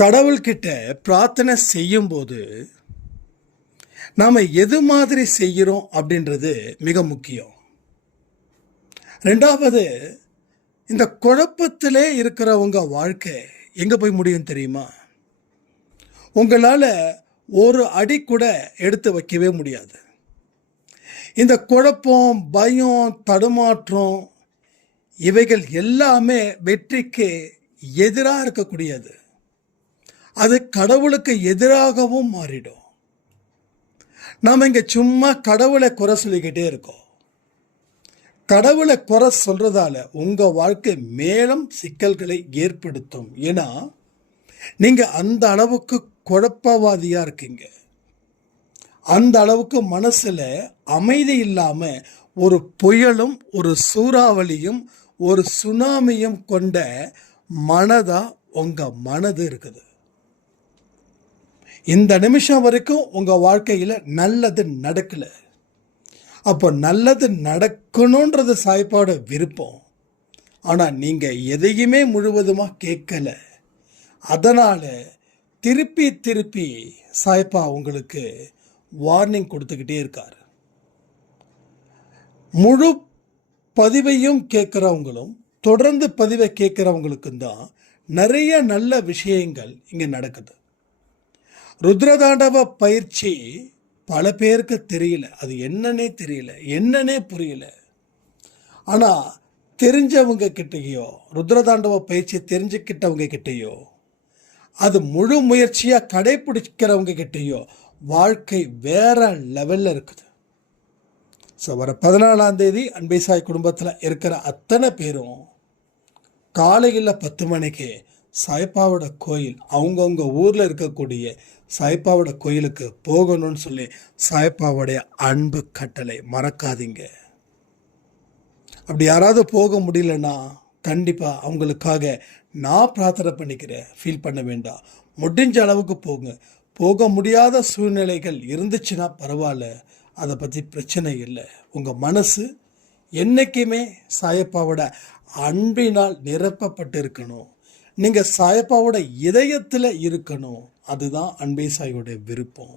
கடவுள்கிட்ட பிரார்த்தனை செய்யும்போது நாம் எது மாதிரி செய்கிறோம் அப்படின்றது மிக முக்கியம். ரெண்டாவது, இந்த குழப்பத்திலே இருக்கிறவங்க வாழ்க்கை எங்கே போய் முடியும் தெரியுமா? உங்களால் ஒரு அடி கூட எடுத்து வைக்கவே முடியாது. இந்த குழப்பம், பயம், தடுமாற்றம் இவைகள் எல்லாமே வெற்றிக்கு எதிராக இருக்கக்கூடியது. அது கடவுளுக்கு எதிராகவும் மாறிடும். நாம் இங்கே சும்மா கடவுளை குறை சொல்லிக்கிட்டே இருக்கோம். கடவுளை குறை சொல்றதால உங்கள் வாழ்க்கை மேலும் சிக்கல்களை ஏற்படுத்தும். ஏன்னா நீங்கள் அந்த அளவுக்கு குழப்பவாதியாக இருக்கீங்க. அந்த அளவுக்கு மனசில் அமைதி இல்லாமல் ஒரு புயலும் ஒரு சூறாவளியும் ஒரு சுனாமியும் கொண்ட மனதாக உங்கள் மனது இருக்குது. இந்த நிமிஷம் வரைக்கும் உங்கள் வாழ்க்கையில் நல்லது நடக்கலை. அப்போ நல்லது நடக்கணுன்றது சாய்ப்பாட விருப்பம். ஆனால் நீங்கள் எதையுமே முழுவதுமாக கேட்கலை. அதனால் திருப்பி திருப்பி சாய்ப்பா உங்களுக்கு வார்னிங் கொடுத்துக்கிட்டே இருக்கார். முழு பதிவையும் கேட்குறவங்களும் தொடர்ந்து பதிவை கேட்குறவங்களுக்கும் தான் நிறைய நல்ல விஷயங்கள் இங்கே நடக்குது. ருத்ரதாண்டவ பயிற்சி பல பேருக்கு தெரியல. அது என்னன்னே தெரியல, என்னன்னே புரியல. ஆனால் தெரிஞ்சவங்க கிட்டேயோ, ருத்ரதாண்டவ பயிற்சி தெரிஞ்சுக்கிட்டவங்க கிட்டேயோ, அது முழு முயற்சியாக கடைப்பிடிக்கிறவங்க கிட்டேயோ வாழ்க்கை வேற லெவலில் இருக்குது. ஸோ வர 14ஆம் தேதி அன்பை சாய் குடும்பத்தில் இருக்கிற அத்தனை பேரும் காலையில் 10 மணிக்கு சாய்ப்பாவோட கோயில், அவங்கவுங்க ஊரில் இருக்கக்கூடிய சாய்ப்பாவோட கோயிலுக்கு போகணும்னு சொல்லி சாய்ப்பாவோடைய அன்பு கட்டளை மறக்காதீங்க. அப்படி யாராவது போக முடியலன்னா கண்டிப்பாக அவங்களுக்காக நான் பிரார்த்தனை பண்ணிக்கிறேன். ஃபீல் பண்ண வேண்டாம். முடிஞ்ச அளவுக்கு போங்க. போக முடியாத சூழ்நிலைகள் இருந்துச்சுன்னா பரவாயில்ல, அதை பற்றி பிரச்சனை இல்லை. உங்கள் மனசு என்றைக்குமே சாயப்பாவோட அன்பினால் நிரப்பப்பட்டு இருக்கணும். நீங்கள் சாயப்பாவோட இதயத்தில் இருக்கணும். அதுதான் அன்பை சாயோடைய விருப்பம்.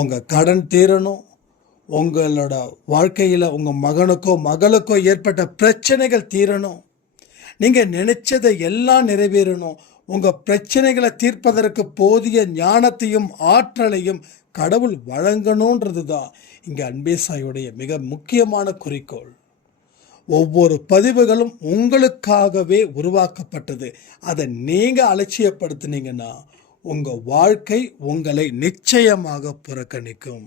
உங்கள் கடன் தீரணும். உங்களோட வாழ்க்கையில் உங்கள் மகனுக்கோ மகளுக்கோ ஏற்பட்ட பிரச்சனைகள் தீரணும். நீங்கள் நினைச்சதை எல்லாம் நிறைவேறணும். உங்கள் பிரச்சனைகளை தீர்ப்பதற்கு போதிய ஞானத்தையும் ஆற்றலையும் கடவுள் வழங்கணுன்றது தான் இங்கே அன்பே சாயோடைய மிக முக்கியமான குறிக்கோள். ஒவ்வொரு பதிவுகளும் உங்களுக்காகவே உருவாக்கப்பட்டது. அதை நீங்கள் அலட்சியப்படுத்தினீங்கன்னா உங்கள் வாழ்க்கை உங்களை நிச்சயமாக புறக்கணிக்கும்.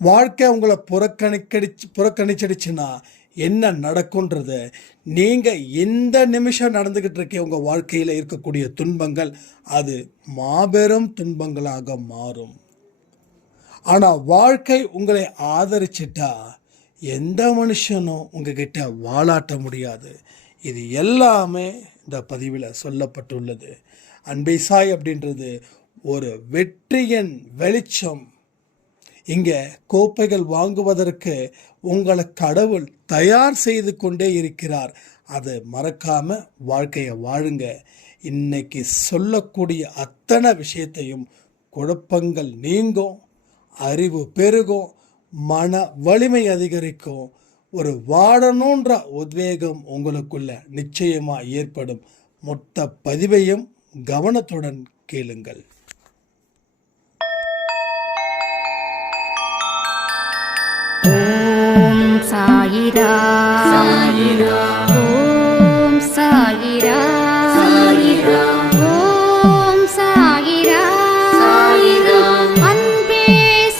வாழ்க்கை உங்களை புறக்கணிச்சிடுச்சுன்னா என்ன நடக்கும்ன்றத நீங்கள் இந்த நிமிஷம் நடந்துக்கிட்டு இருக்க உங்கள் வாழ்க்கையில் இருக்கக்கூடிய துன்பங்கள் அது மாபெரும் துன்பங்களாக மாறும். ஆனால் வாழ்க்கை உங்களை ஆதரிச்சிட்டா எந்த மனுஷனும் உங்ககிட்ட வாலாட்ட முடியாது. இது எல்லாமே இந்த பதிவில் சொல்லப்பட்டுள்ளது. அன்பை சாய் அப்படின்றது ஒரு வெற்றியின் வெளிச்சம். இங்கே கோப்பைகள் வாங்குவதற்கு உங்களை கடவுள் தயார் செய்து கொண்டே இருக்கிறார். அதை மறக்காமல் வாழ்க்கையை வாழுங்க. இன்னைக்கு சொல்லக்கூடிய அத்தனை விஷயத்தையும் குழப்பங்கள் நீங்கும், அறிவு பெருகும், மன வலிமை அதிகரிக்கும், ஒரு வாழணுன்ற உத்வேகம் உங்களுக்குள்ள நிச்சயமாக ஏற்படும். மொத்த பதிவையும் கவனத்துடன் கேளுங்கள். ஓம் சாயிரா சாயிரா, ஓம் சாயிரா சாயிரா, ஓம் சாயிரா சாயிரா, அன்பே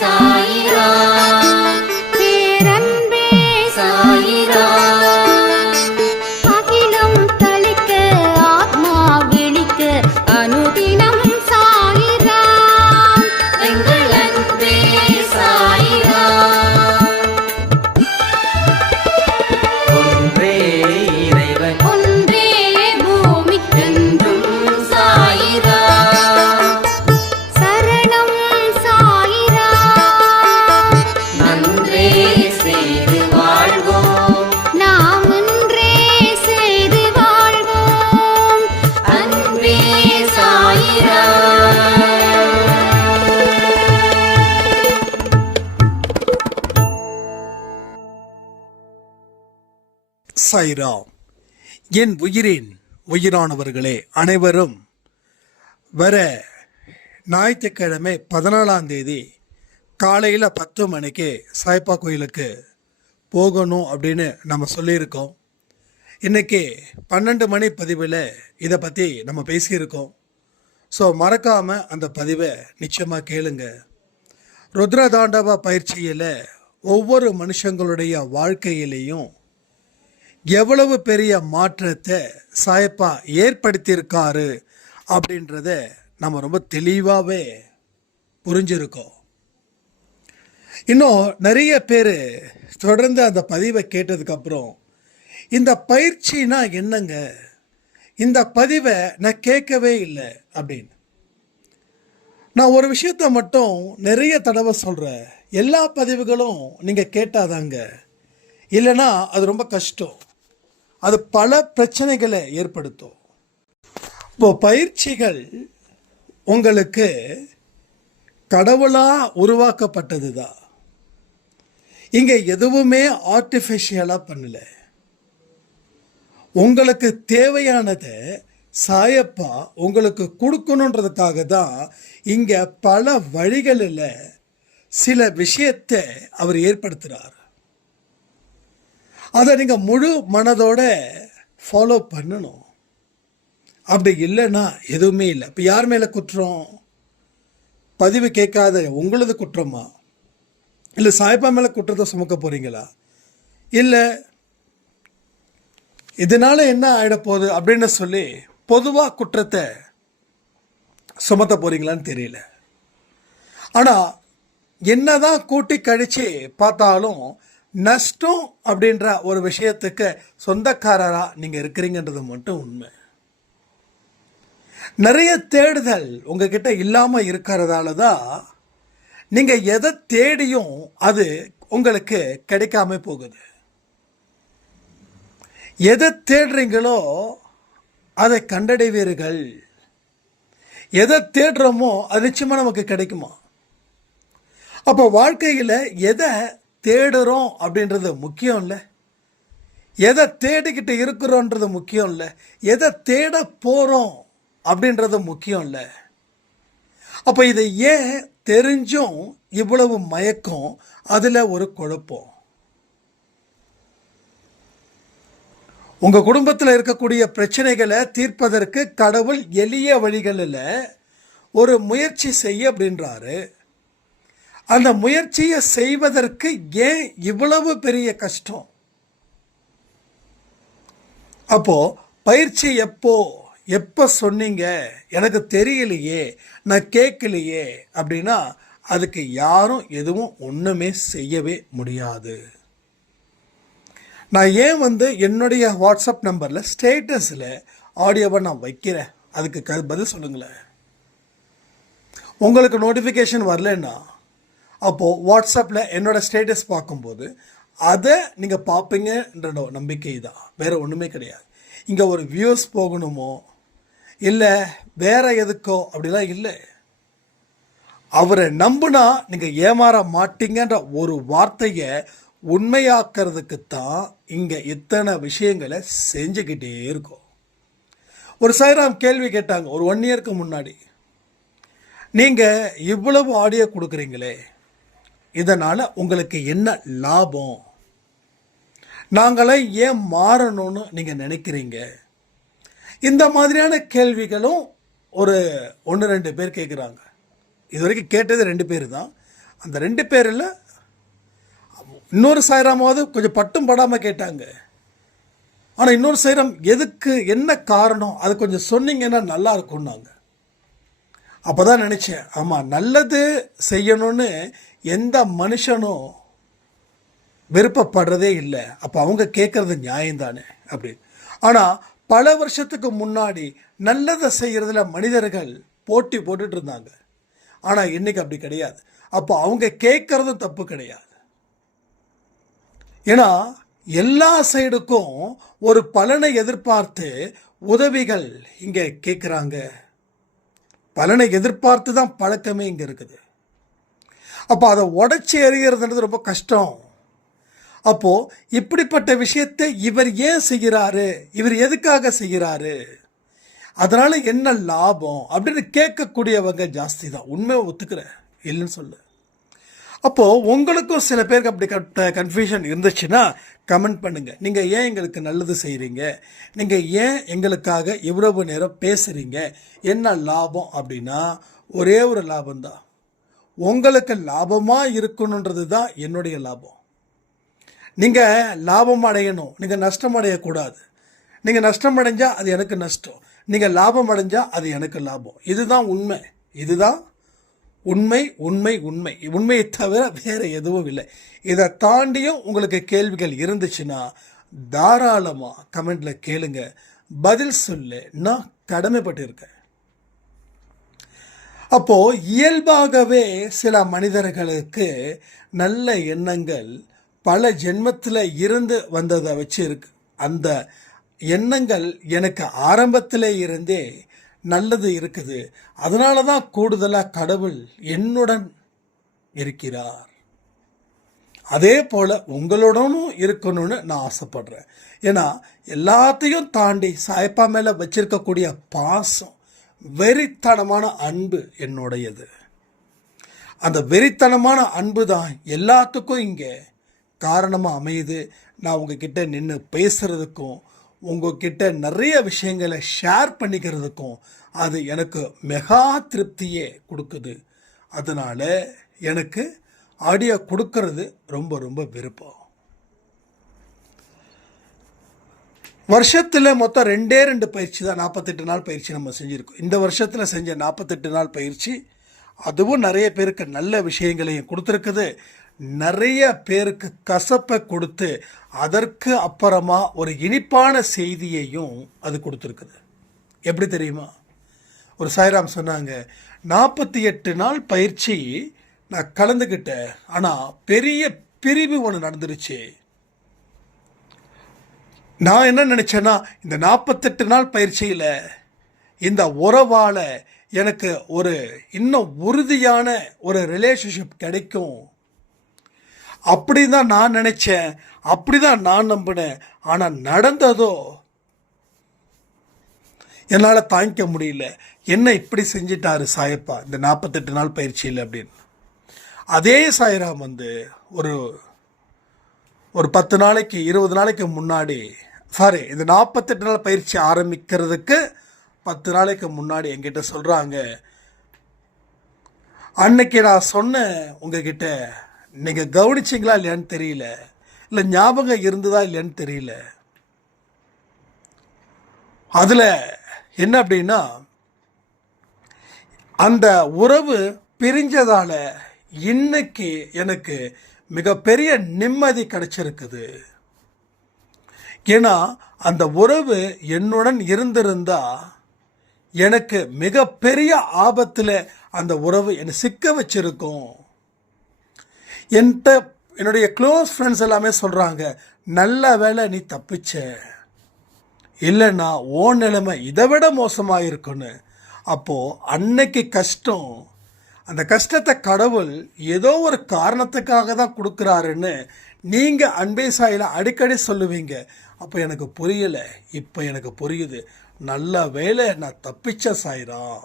சாயிரா, பேரன்பே சாயிரா, அகிலம் தளிக்க ஆத்மா விழிக்க அனுதினம் சாயிரா, எங்கள் அன்பே சாயிரா. ஒன்றே சாய்ராம். என் உயிரின் உயிரானவர்களே அனைவரும் வர ஞாயிற்றுக்கிழமை 14ஆம் தேதி காலையில் 10 மணிக்கு சாய்பா கோயிலுக்கு போகணும் அப்படின்னு நம்ம சொல்லியிருக்கோம். இன்றைக்கி 12 மணி பதிவில் இதை பற்றி நம்ம பேசியிருக்கோம். ஸோ மறக்காமல் அந்த பதிவை நிச்சயமாக கேளுங்க. ருத்ரதாண்டவ பயிற்சியில் ஒவ்வொரு மனுஷங்களுடைய வாழ்க்கையிலையும் எவ்வளவு பெரிய மாற்றத்தை சாயப்பா ஏற்படுத்தியிருக்காரு அப்படின்றத நம்ம ரொம்ப தெளிவாகவே புரிஞ்சிருக்கோம். இன்னும் நிறைய பேர் தொடர்ந்து அந்த பதிவை கேட்டதுக்கப்புறம் இந்த பயிற்சினா என்னங்க, இந்த பதிவை நான் கேட்கவே இல்லை அப்படின்னு. நான் ஒரு விஷயத்த மட்டும் நிறைய தடவை சொல்கிறேன், எல்லா பதிவுகளும் நீங்கள் கேட்டாதாங்க, இல்லைன்னா அது ரொம்ப கஷ்டம், அது பல பிரச்சனைகளை ஏற்படுத்தும். இப்போ பயிற்சிகள் உங்களுக்கு கடவுளாக உருவாக்கப்பட்டது தான். இங்கே எதுவுமே ஆர்டிஃபிஷியலாக பண்ணலை. உங்களுக்கு தேவையானதை சாயப்பா உங்களுக்கு கொடுக்கணுன்றதுக்காக தான் இங்கே பல வழிகளில் சில விஷயத்தை அவர் ஏற்படுத்துகிறார். அதை நீங்கள் முழு மனதோட ஃபாலோ பண்ணணும். அப்படி இல்லைன்னா எதுவுமே இல்லை. இப்போ யார் மேலே குற்றம்? பதிவு கேட்காத உங்களது குற்றமா? இல்லை சாய்பா மேலே குற்றத்தை சுமக்க போகிறீங்களா? இல்லை இதனால் என்ன ஆகிட போகுது அப்படின்னு சொல்லி பொதுவாக குற்றத்தை சுமத்த போகிறீங்களான்னு தெரியல. ஆனால் என்னதான் கூட்டி கழித்து பார்த்தாலும் நஷ்டம் அப்படின்ற ஒரு விஷயத்துக்கு சொந்தக்காரராக நீங்கள் இருக்கிறீங்கன்றது மட்டும் உண்மை. நிறைய தேடுதல் உங்ககிட்ட இல்லாமல் இருக்கிறதால தான் நீங்கள் எதை தேடியும் அது உங்களுக்கு கிடைக்காம போகுது. எதை தேடுறீங்களோ அதை கண்டடைவீர்கள். எதை தேடுறோமோ அது நிச்சயமாக நமக்கு கிடைக்குமா? அப்போ வாழ்க்கையில் எதை தேடுறோம் அப்படின்றது முக்கியம் இல்லை, எதை தேடிக்கிட்டு இருக்கிறோன்றது முக்கியம் இல்லை, எதை தேட போகிறோம் அப்படின்றது முக்கியம் இல்லை. அப்போ இதை ஏன் தெரிஞ்சும் இவ்வளவு மயக்கம், அதில் ஒரு குழப்பம். உங்கள் குடும்பத்தில் இருக்கக்கூடிய பிரச்சனைகளை தீர்ப்பதற்கு கடவுள் எளிய வழிகளில் ஒரு முயற்சி செய்ய அப்படின்றாரு. அந்த முயற்சியை செய்வதற்கு ஏன் இவ்வளவு பெரிய கஷ்டம்? அப்போ பயிற்சி எப்போ சொன்னீங்க, எனக்கு தெரியலையே, நான் கேட்கலையே அப்படின்னா அதுக்கு யாரும் எதுவும் ஒன்றுமே செய்யவே முடியாது. நான் ஏன் என்னுடைய வாட்ஸ்அப் நம்பரில் ஸ்டேட்டஸில் ஆடியோவை நான் வைக்கிறேன், அதுக்கு பதில் சொல்லுங்களேன். உங்களுக்கு நோட்டிஃபிகேஷன் வரலன்னா அப்போது வாட்ஸ்அப்பில் என்னோடய ஸ்டேட்டஸ் பார்க்கும்போது அதை நீங்கள் பார்ப்பீங்கன்ற நம்பிக்கை தான், வேறு ஒன்றுமே கிடையாது. இங்கே ஒரு வியூஸ் போகணுமோ இல்லை வேறு எதுக்கோ அப்படிலாம் இல்லை. அவரை நம்புனா நீங்கள் ஏமாற மாட்டீங்கன்ற ஒரு வார்த்தையை உண்மையாக்கிறதுக்கு தான் இங்கே இத்தனை விஷயங்களை செஞ்சுக்கிட்டே இருக்கோம். ஒரு சாய்ராம் கேள்வி கேட்டாங்க ஒரு 1 இயருக்கு முன்னாடி, நீங்கள் இவ்வளவு ஆடியோ கொடுக்குறீங்களே, இதனால் உங்களுக்கு என்ன லாபம்? நாங்களாம் ஏன் மாறணும்னு நீங்கள் நினைக்கிறீங்க? இந்த மாதிரியான கேள்விகளும் ஒரு 1-2 பேர் கேட்குறாங்க. இது வரைக்கும் கேட்டது 2 பேர் தான். அந்த 2 பேரில் இன்னொரு சாய்ராமாவது கொஞ்சம் பட்டும் படாமல் கேட்டாங்க. ஆனால் இன்னொரு சாய்ராம் எதுக்கு, என்ன காரணம், அது கொஞ்சம் சொன்னீங்கன்னா நல்லா இருக்கும்னாங்க. அப்போ தான் நினச்சேன், ஆமாம், நல்லது செய்யணும்னு எந்த மனுஷனும் விருப்பப்படுறதே இல்லை. அப்போ அவங்க கேட்குறது நியாயம்தானே அப்படின்னு. ஆனால் பல வருஷத்துக்கு முன்னாடி நல்லதை செய்கிறதுல மனிதர்கள் போட்டி போட்டுட்டு இருந்தாங்க. ஆனால் இன்றைக்கி அப்படி கிடையாது. அப்போ அவங்க கேட்குறதும் தப்பு கிடையாது. ஏன்னா எல்லா சைடுக்கும் ஒரு பலனை எதிர்பார்த்து உதவிகள் இங்கே கேட்குறாங்க. பலனை எதிர்பார்த்து தான் பழக்கமே இங்கே இருக்குது. அப்போ அதை உடைச்சி எறிகிறதுன்றது ரொம்ப கஷ்டம். அப்போது இப்படிப்பட்ட விஷயத்தை இவர் ஏன் செய்கிறாரு, இவர் எதுக்காக செய்கிறாரு, அதனால் என்ன லாபம் அப்படின்னு கேட்கக்கூடியவங்க ஜாஸ்தி தான். உண்மையை ஒத்துக்கிறேன், இல்லைன்னு சொல்லு. அப்போது உங்களுக்கும் சில பேருக்கு அப்படி கன்ஃபியூஷன் இருந்துச்சுன்னா கமெண்ட் பண்ணுங்கள். நீங்கள் ஏன் எங்களுக்கு நல்லது செய்கிறீங்க, நீங்கள் ஏன் எங்களுக்காக இவ்வளவு நேரம் பேசுகிறீங்க, என்ன லாபம் அப்படின்னா ஒரே ஒரு லாபம்தான். உங்களுக்கு லாபமாக இருக்கணுன்றது தான் என்னுடைய லாபம். நீங்கள் லாபம் அடையணும், நீங்கள் நஷ்டம் அடையக்கூடாது. நீங்கள் நஷ்டம் அடைஞ்சால் அது எனக்கு நஷ்டம், நீங்கள் லாபம் அடைஞ்சால் அது எனக்கு லாபம். இதுதான் உண்மை, இதுதான் உண்மை உண்மை உண்மை உண்மையை தவிர வேறு எதுவும் இல்லை. இதை தாண்டியும் உங்களுக்கு கேள்விகள் இருந்துச்சுன்னா தாராளமாக கமெண்டில் கேளுங்க, பதில் சொல்ல நான் கடமைப்பட்டிருக்கேன். அப்போது இயல்பாகவே சில மனிதர்களுக்கு நல்ல எண்ணங்கள் பல ஜென்மத்தில் இருந்து வந்ததை வச்சு இருக்கு. அந்த எண்ணங்கள் எனக்கு ஆரம்பத்தில் இருந்தே நல்லது இருக்குது, அதனால தான் கூடுதலாக கடவுள் என்னுடன் இருக்கிறார். அதே போல் உங்களுடனும் இருக்கணும்னு நான் ஆசைப்படுறேன். ஏன்னா எல்லாத்தையும் தாண்டி சாயப்பா மேலே வச்சிருக்கக்கூடிய பாசம், வெறித்தனமான அன்பு என்னுடையது. அந்த வெறித்தனமான அன்பு தான் எல்லாத்துக்கும் இங்கே காரணமாக அமையுது. நான் உங்ககிட்ட நின்று பேசுகிறதுக்கும் உங்ககிட்ட நிறைய விஷயங்களை ஷேர் பண்ணிக்கிறதுக்கும் அது எனக்கு மெகா திருப்தியே கொடுக்குது. அதனால் எனக்கு ஆடியோ கொடுக்கறது ரொம்ப ரொம்ப விருப்பம். வருஷத்தில் மொத்தம் 2 பயிற்சி தான், 48 நாள் பயிற்சி நம்ம செஞ்சுருக்கோம். இந்த வருஷத்தில் செஞ்ச 48 நாள் பயிற்சி அதுவும் நிறைய பேருக்கு நல்ல விஷயங்களையும் கொடுத்துருக்குது, நிறைய பேருக்கு கசப்பை கொடுத்து அதற்கு அப்புறமா ஒரு இனிப்பான செய்தியையும் அது கொடுத்துருக்குது. எப்படி தெரியுமா? ஒரு சாய்ராம் சொன்னாங்க, 48 நாள் பயிற்சி நான் கலந்துக்கிட்டேன், ஆனால் பெரிய பிரிவு ஒன்று நடந்துருச்சு. நான் என்ன நினச்சேன்னா, இந்த 48 நாள் பயிற்சியில் இந்த உறவால் எனக்கு ஒரு இன்னும் உறுதியான ஒரு ரிலேஷன்ஷிப் கிடைக்கும் அப்படி தான் நான் நினச்சேன், அப்படி தான் நான் நம்பினேன். ஆனால் நடந்ததோ என்னால் தாங்கிக்க முடியல. என்ன இப்படி செஞ்சிட்டாரு சாயப்பா இந்த 48 நாள் பயிற்சியில் அப்படின்னு. அதே சாய்ராம் ஒரு 10 நாளைக்கு 20 நாளைக்கு முன்னாடி, இந்த 48 நாள் பயிற்சி ஆரம்பிக்கிறதுக்கு 10 நாளைக்கு முன்னாடி என்கிட்ட சொல்கிறாங்க, அன்னைக்கு நான் சொன்னேன் உங்ககிட்ட, நீங்கள் கவனிச்சிங்களா இல்லையான்னு தெரியல, இல்லை ஞாபகம் இருந்ததா இல்லையான்னு தெரியல. அதில் என்ன அப்படின்னா, அந்த உறவு பிரிஞ்சதால் இன்னைக்கு எனக்கு மிகப்பெரிய நிம்மதி கிடைச்சிருக்குது. ஏன்னா அந்த உறவு என்னுடன் இருந்திருந்தா எனக்கு மிகப்பெரிய ஆபத்தில் அந்த உறவு என்னை சிக்க வச்சிருக்கும். என்னுடைய க்ளோஸ் ஃப்ரெண்ட்ஸ் எல்லாமே சொல்கிறாங்க, நல்ல வேளை நீ தப்பிச்ச, இல்லைன்னா ஓ நிலைமை இதை விட மோசமாக இருக்குன்னு. அப்போது அன்னைக்கு கஷ்டம், அந்த கஷ்டத்தை கடவுள் ஏதோ ஒரு காரணத்துக்காக தான் கொடுக்குறாருன்னு நீங்கள் அன்பே சாயில அடிக்கடி சொல்லுவீங்க. அப்போ எனக்கு புரியலை, இப்போ எனக்கு புரியுது. நல்ல வேளை நான் தப்பிச்ச சாயிராம்,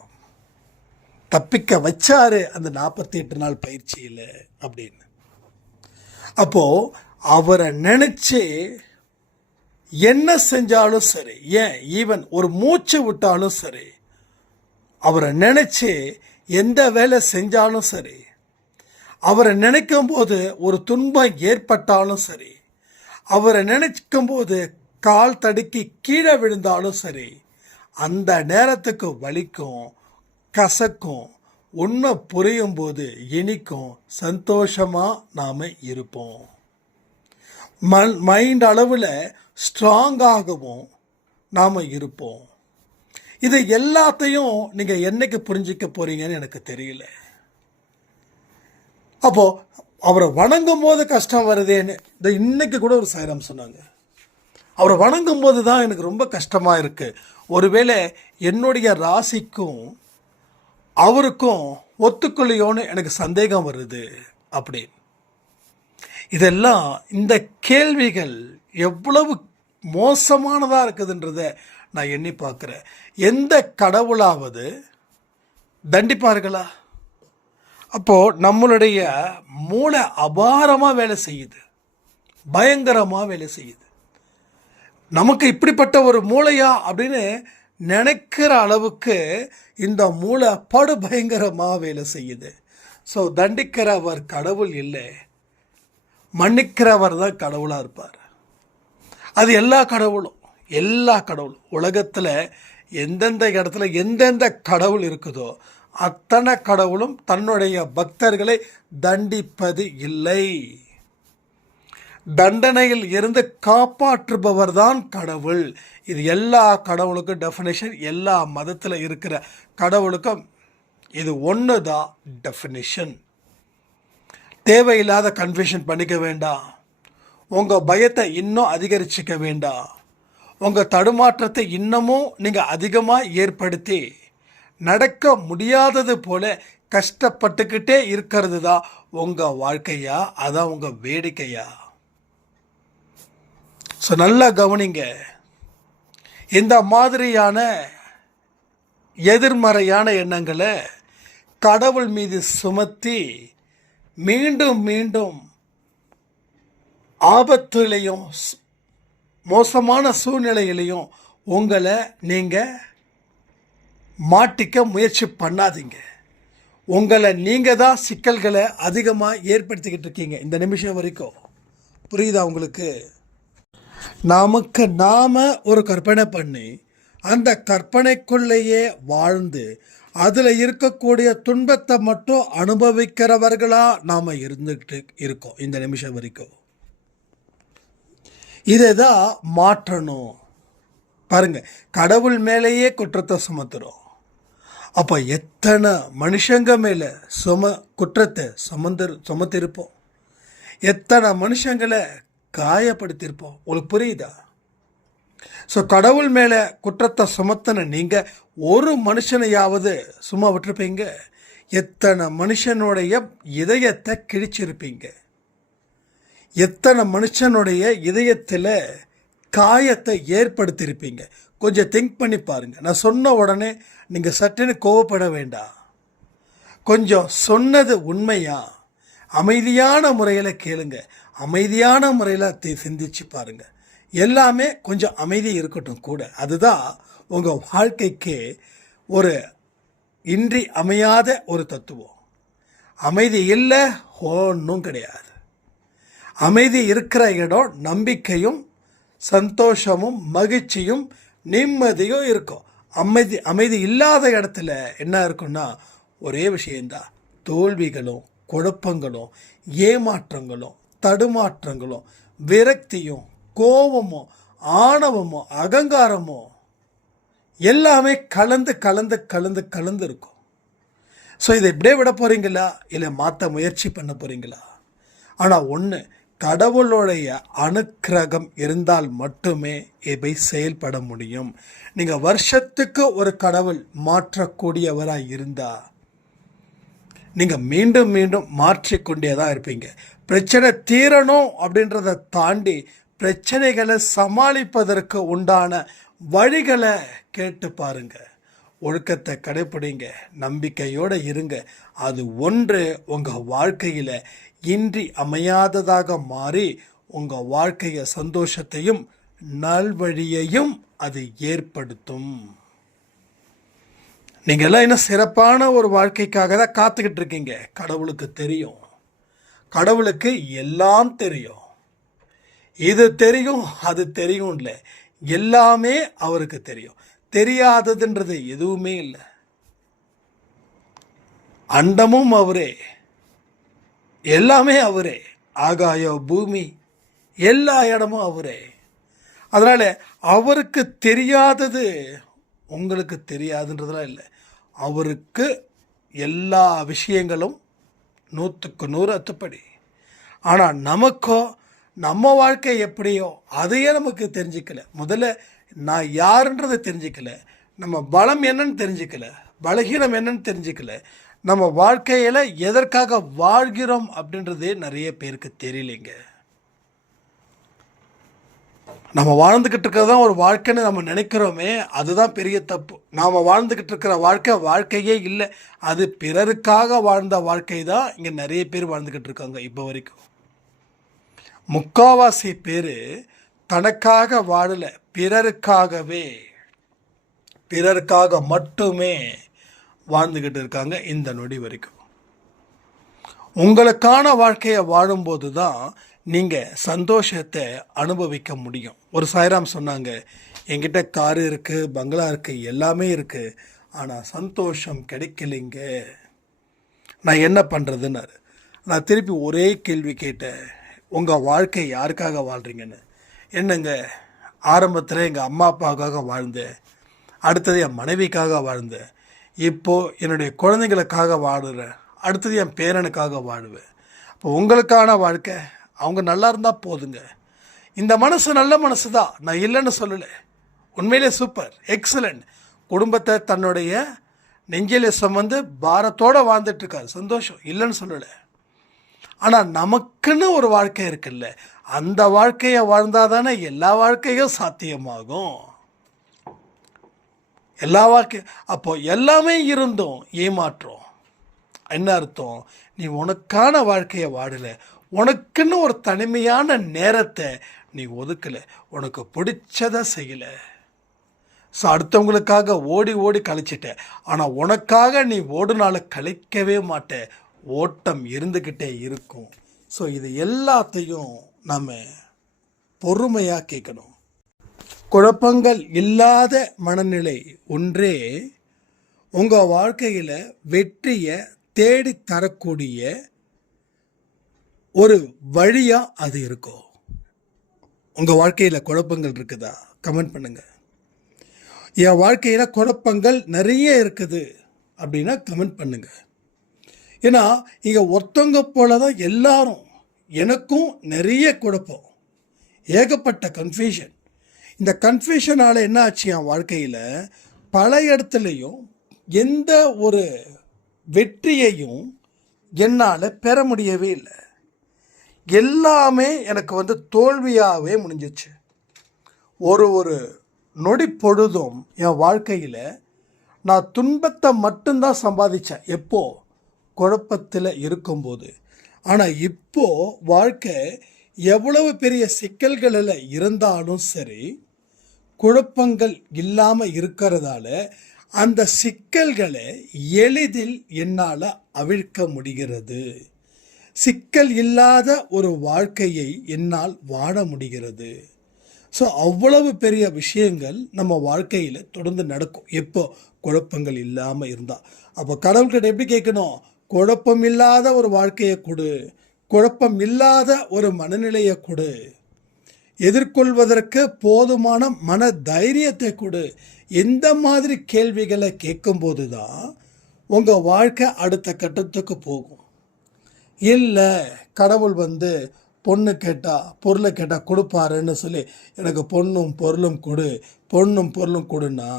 தப்பிக்க வச்சாரு அந்த 48 நாள் பயிற்சியில் அப்படின்னு. அப்போது அவரை நினச்சி என்ன செஞ்சாலும் சரி, ஏன் ஈவன் ஒரு மூச்சு விட்டாலும் சரி, அவரை நினச்சி எந்த வேலை செஞ்சாலும் சரி, அவரை நினைக்கும் போது ஒரு துன்பம் ஏற்பட்டாலும் சரி, அவரை நினைக்கும் போது கால் தடுக்கி கீழே விழுந்தாலும் சரி, அந்த நேரத்துக்கு வலிக்கும், கசக்கும், உண்மை புரியும் போது இனிக்கும், சந்தோஷமாக நாம் இருப்போம். மைண்ட் அளவில் ஸ்ட்ராங்காகவும் நாம் இருப்போம். இது எல்லாத்தையும் நீங்கள் என்னைக்கு புரிஞ்சிக்க போகிறீங்கன்னு எனக்கு தெரியல. அப்போது அவரை வணங்கும் போது கஷ்டம் வருதேன்னு இந்த இன்னைக்கு கூட ஒரு சாய்ராம் சொன்னாங்க, அவரை வணங்கும் போது தான் எனக்கு ரொம்ப கஷ்டமாக இருக்குது. ஒருவேளை என்னுடைய ராசிக்கும் அவருக்கும் ஒத்துக்கொள்ளையோன்னு எனக்கு சந்தேகம் வருது அப்படின்னு. இதெல்லாம் இந்த கேள்விகள் எவ்வளவு மோசமானதாக இருக்குதுன்றத நான் எண்ணி பார்க்குறேன். எந்த கடவுளாவது தண்டிப்பார்களா? அப்போது நம்மளுடைய மூளை அபாரமாக வேலை செய்யுது, பயங்கரமாக வேலை செய்யுது. நமக்கு இப்படிப்பட்ட ஒரு மூளையா அப்படின்னு நினைக்கிற அளவுக்கு இந்த மூளை படு பயங்கரமாக வேலை செய்யுது. ஸோ தண்டிக்கிறவர் கடவுள் இல்லை, மன்னிக்கிறவர் தான் கடவுளாக இருப்பார். அது எல்லா கடவுளும் உலகத்தில் எந்தெந்த இடத்துல எந்தெந்த கடவுள் இருக்குதோ அத்தனை கடவுளும் தன்னுடைய பக்தர்களை தண்டிப்பது இல்லை. தண்டனையில் இருந்து காப்பாற்றுபவர் தான் கடவுள். இது எல்லா கடவுளுக்கும் டெஃபினேஷன். எல்லா மதத்தில் இருக்கிற கடவுளுக்கும் இது ஒன்று தான் டெஃபினேஷன். தேவையில்லாத கன்ஃபியூஷன் பண்ணிக்க வேண்டாம். உங்கள் பயத்தை இன்னும் அதிகரிச்சிக்க வேண்டாம். உங்கள் தடுமாற்றத்தை இன்னமும் நீங்கள் அதிகமாக ஏற்படுத்தி நடக்க முடியாதது போல கஷ்டப்பட்டுக்கிட்டே இருக்கிறது தான் உங்கள் வாழ்க்கையா, அதான் உங்கள் வேடிக்கையா? ஸோ நல்லா கவனிங்க. இந்த மாதிரியான எதிர்மறையான எண்ணங்களை கடவுள் மீது சுமத்தி மீண்டும் மீண்டும் ஆபத்துலையும் மோசமான சூழ்நிலையிலையும் உங்களை நீங்கள் மாட்டிக்க முயற்சி பண்ணாதீங்க. உங்களை நீங்கள் தான் சிக்கல்களை அதிகமாக ஏற்படுத்திக்கிட்டு இருக்கீங்க இந்த நிமிஷம் வரைக்கும். புரியுதா உங்களுக்கு? நமக்கு நாம் ஒரு கற்பனை பண்ணி அந்த கற்பனைக்குள்ளேயே வாழ்ந்து அதில் இருக்கக்கூடிய துன்பத்தை மட்டும் அனுபவிக்கிறவர்களாக நாம் இருந்துக்கிட்டு இருக்கோம் இந்த நிமிஷம் வரைக்கும். இதை தான் மாற்றணும். பாருங்க, கடவுள் மேலேயே குற்றத்தை சுமத்துறோம். அப்போ எத்தனை மனுஷங்க மேலே குற்றத்தை சுமத்திருப்போம், எத்தனை மனுஷங்களை காயப்படுத்தியிருப்போம். உங்களுக்கு புரியுதா? ஸோ கடவுள் மேலே குற்றத்தை சுமத்தின நீங்கள் ஒரு மனுஷனையாவது சும்மா விட்டுருப்பீங்க? எத்தனை மனுஷனுடைய இதயத்தை கிழிச்சிருப்பீங்க, எத்தனை மனுஷனுடைய இதயத்தில் காயத்தை ஏற்படுத்தியிருப்பீங்க. கொஞ்சம் திங்க் பண்ணி பாருங்கள். நான் சொன்ன உடனே நீங்கள் சட்டுன்னு கோவப்பட வேண்டாம். கொஞ்சம் சொன்னது உண்மையா, அமைதியான முறையில் கேளுங்க, அமைதியான முறையில் சிந்திச்சு பாருங்கள். எல்லாமே கொஞ்சம் அமைதி இருக்கட்டும் கூட. அதுதான் உங்கள் வாழ்க்கைக்கு ஒரு இன்றி அமையாத ஒரு தத்துவம். அமைதி இல்லை ஒன்றும் கிடையாது. அமைதி இருக்கிற இடம் நம்பிக்கையும் சந்தோஷமும் மகிழ்ச்சியும் நிம்மதியும் இருக்கும். அமைதி இல்லாத இடத்துல என்ன இருக்குன்னா ஒரே விஷயந்தான், தோல்விகளும் குழப்பங்களும் ஏமாற்றங்களும் தடுமாற்றங்களும் விரக்தியும் கோபமும் ஆணவமும் அகங்காரமும் எல்லாமே கலந்து கலந்து கலந்து கலந்து இருக்கும். ஸோ இதை இப்படியே விட போகிறீங்களா, இல்லை மாற்ற முயற்சி பண்ண போகிறீங்களா? ஆனால் ஒன்று, கடவுளுடைய அனுக்கிரகம் இருந்தால் மட்டுமே இவை செயல்பட முடியும். நீங்கள் வருஷத்துக்கு ஒரு கடவுள் மாற்றக்கூடியவராக இருந்தால் நீங்கள் மீண்டும் மீண்டும் மாற்றிக்கொண்டே தான் இருப்பீங்க. பிரச்சனை தீரணும் அப்படின்றத தாண்டி பிரச்சனைகளை சமாளிப்பதற்கு உண்டான வழிகளை கேட்டு பாருங்க. ஒழுக்கத்தை கடைப்பிடிங்க, நம்பிக்கையோடு இருங்க. அது ஒன்று உங்கள் வாழ்க்கையில் இன்றி அமையாததாக மாறி உங்கள் வாழ்க்கையை சந்தோஷத்தையும் நல்வழியையும் அது ஏற்படுத்தும். நீங்கள்லாம் இன்னும் சிறப்பான ஒரு வாழ்க்கைக்காக தான் காத்துக்கிட்டு இருக்கீங்க. கடவுளுக்கு தெரியும், கடவுளுக்கு எல்லாம் தெரியும். இது தெரியும் அது தெரியும் இல்லை, எல்லாமே அவருக்கு தெரியும். தெரியாததுன்றது எதுவுமே இல்லை. அண்டமும் அவரே, எல்லாமே அவரே, ஆகாயம் பூமி எல்லா இடமும் அவரே. அதனால் அவருக்கு தெரியாதது உங்களுக்கு தெரியாதுன்றதுலாம் இல்லை. அவருக்கு எல்லா விஷயங்களும் 100க்கு 100 அத்துப்படி. ஆனால் நமக்கோ நம்ம வாழ்க்கை எப்படியோ அதையே நமக்கு தெரிஞ்சிக்கல. முதல்ல நான் யாருன்றதை தெரிஞ்சிக்கல, நம்ம பலம் என்னன்னு தெரிஞ்சிக்கல, பலகீனம் என்னன்னு தெரிஞ்சுக்கல. நம்ம வாழ்க்கையில் எதற்காக வாழ்கிறோம் அப்படின்றதே நிறைய பேருக்கு தெரியலைங்க. நம்ம வாழ்ந்துக்கிட்டு இருக்கிறது தான் ஒரு வாழ்க்கைன்னு நம்ம நினைக்கிறோமே, அதுதான் பெரிய தப்பு. நாம் வாழ்ந்துக்கிட்டு இருக்கிற வாழ்க்கையே இல்லை. அது பிறருக்காக வாழ்ந்த வாழ்க்கை தான் இங்கே நிறைய பேர் வாழ்ந்துக்கிட்டு இருக்காங்க இப்போ வரைக்கும். முக்காவாசி பேர் தனக்காக வாழலை, பிறருக்காக மட்டுமே வாழ்ந்துக்கிட்டு இருக்காங்க இந்த நொடி வரைக்கும். உங்களுக்கான வாழ்க்கையை வாழும்போது தான் நீங்கள் சந்தோஷத்தை அனுபவிக்க முடியும். ஒரு சாய்ராம் சொன்னாங்க, என்கிட்ட காரு இருக்குது, பங்களா இருக்குது, எல்லாமே இருக்குது, ஆனால் சந்தோஷம் கிடைக்கலைங்க, நான் என்ன பண்ணுறதுன்னாரு. நான் திருப்பி ஒரே கேள்வி கேட்டேன், உங்கள் வாழ்க்கை யாருக்காக வாழ்கிறீங்கன்னு. என்னங்க, ஆரம்பத்தில் எங்கள் அம்மா அப்பாவுக்காக வாழ்ந்தேன், அடுத்தது என் மனைவிக்காக வாழ்ந்தேன், இப்போது என்னுடைய குழந்தைங்களுக்காக வாழுறேன், அடுத்தது என் பேரனுக்காக வாழுவேன். இப்போ உங்களுக்கான வாழ்க்கை அவங்க நல்லா இருந்தால் போதுங்க. இந்த மனசு நல்ல மனசு தான், நான் இல்லைன்னு சொல்லலை, உண்மையிலே சூப்பர், எக்ஸலண்ட். குடும்பத்தை தன்னுடைய நெஞ்சிலே சுமந்து பாரத்தோடு வாழ்ந்துட்டுருக்காரு, சந்தோஷம், இல்லைன்னு சொல்லலை. ஆனால் நமக்குன்னு ஒரு வாழ்க்கை இருக்குல்ல, அந்த வாழ்க்கையை வாழ்ந்தால் தானே எல்லா வாழ்க்கையும் சாத்தியமாகும். அப்போ எல்லாமே இருந்தும் ஏமாற்றம் என்ன அர்த்தம்? நீ உனக்கான வாழ்க்கையை வாழலை, உனக்குன்னு ஒரு தனிமையான நேரத்தை நீ ஒதுக்கலை, உனக்கு பிடிச்சதை செய்யலை. ஸோ அடுத்தவங்களுக்காக ஓடி ஓடி கழிச்சிட்ட, ஆனால் உனக்காக நீ ஓடுனால கழிக்கவே மாட்ட, ஓட்டம் இருந்துக்கிட்டே இருக்கும். ஸோ இது எல்லாத்தையும் நம்ம பொறுமையாக கேட்கணும். குழப்பங்கள் இல்லாத மனநிலை ஒன்றே உங்கள் வாழ்க்கையில் வெற்றியை தேடி தரக்கூடிய ஒரு வழியாக அது இருக்கும். உங்கள் வாழ்க்கையில் குழப்பங்கள் இருக்குதா? கமெண்ட் பண்ணுங்கள். என் வாழ்க்கையில் குழப்பங்கள் நிறைய இருக்குது அப்படின்னா கமெண்ட் பண்ணுங்கள். ஏன்னா இங்கே ஒருத்தவங்க போல தான் எல்லாரும், எனக்கும் நிறைய குழப்பம், ஏகப்பட்ட கன்ஃபியூஷன். இந்த கன்ஃபியூஷனால் என்ன ஆச்சு, என் வாழ்க்கையில் பல இடத்துலையும் எந்த ஒரு வெற்றியையும் என்னால் பெற முடியவே இல்லை. எல்லாமே எனக்கு தோல்வியாகவே முடிஞ்சிச்சு. ஒரு நொடி பொழுதும் என் வாழ்க்கையில் நான் துன்பத்தை மட்டும்தான் சம்பாதிச்சேன், எப்போ குழப்பத்தில் இருக்கும்போது. ஆனால் இப்போது வாழ்க்கை எவ்வளவு பெரிய சிக்கல்களில் இருந்தாலும் சரி, குழப்பங்கள் இல்லாமல் இருக்கிறதால அந்த சிக்கல்களை எளிதில் என்னால் அவிழ்க்க முடிகிறது. சிக்கல் இல்லாத ஒரு வாழ்க்கையை என்னால் வாழ முடிகிறது. ஸோ அவ்வளவு பெரிய விஷயங்கள் நம்ம வாழ்க்கையில் தொடர்ந்து நடக்கும் எப்போ குழப்பங்கள் இல்லாமல் இருந்தால். அப்போ கடவுள்கிட்ட எப்படி கேட்கணும்? குழப்பம் இல்லாத ஒரு வாழ்க்கையை கொடு, குழப்பம் இல்லாத ஒரு மனநிலையை கொடு, எதிர்கொள்வதற்கு போதுமான மன தைரியத்தை கொடு. எந்த மாதிரி கேள்விகளை கேட்கும்போது தான் உங்கள் வாழ்க்கை அடுத்த கட்டத்துக்கு போகும். இல்லை கடவுள் பொண்ணு கேட்டால் பொருளை கேட்டால் கொடுப்பாருன்னு சொல்லி எனக்கு பொண்ணும் பொருளும் கொடுன்னா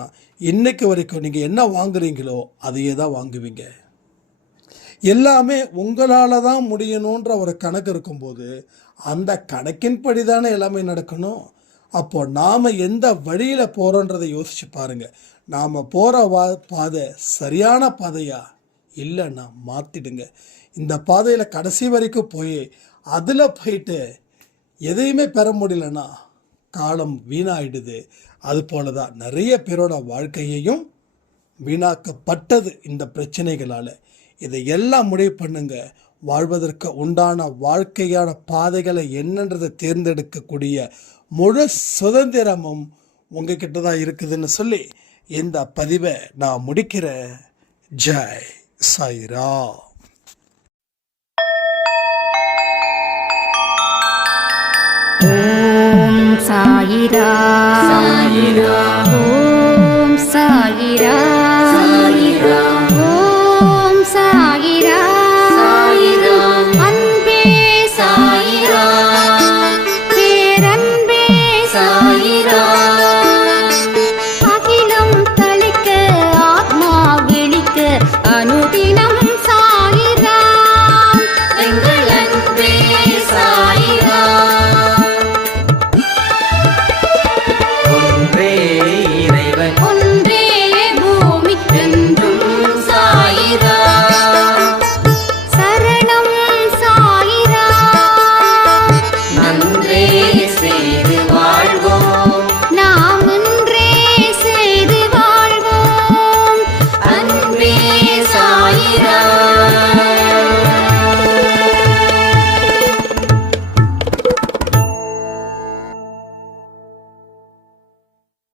இன்னைக்கு வரைக்கும் நீங்கள் என்ன வாங்குறீங்களோ அதையே தான் வாங்குவீங்க. எல்லாமே உங்களால் தான் முடியணுன்ற ஒரு கணக்கு இருக்கும்போது அந்த கணக்கின்படி தானே எல்லாமே நடக்கணும். அப்போ நாம் எந்த வழியில் போகிறோன்றதை யோசித்து பாருங்கள். நாம் போகிற பாதை சரியான பாதையா இல்லைன்னா மாற்றிடுங்க. இந்த பாதையில் கடைசி வரைக்கும் போய் அதில் போயிட்டு எதையுமே பெற முடியலன்னா காலம் வீணாயிடுது. அது போல தான் நிறைய பேரோட வாழ்க்கையையும் வீணாக்கப்பட்டது இந்த பிரச்சனைகளால். இதை எல்லாம் முடிவு பண்ணுங்க. வாழ்வதற்கு உண்டான வாழ்க்கையான பாதைகளை என்னன்றதை தேர்ந்தெடுக்கக்கூடிய முழு சுதந்திரமும் உங்ககிட்ட தான் இருக்குதுன்னு சொல்லி இந்த பதிவை நான் முடிக்கிறேன். ஜெய் சாய்ராம். ஓம் சாயிரா சாயிரா, ஓம் சாயிரா சாயிரா.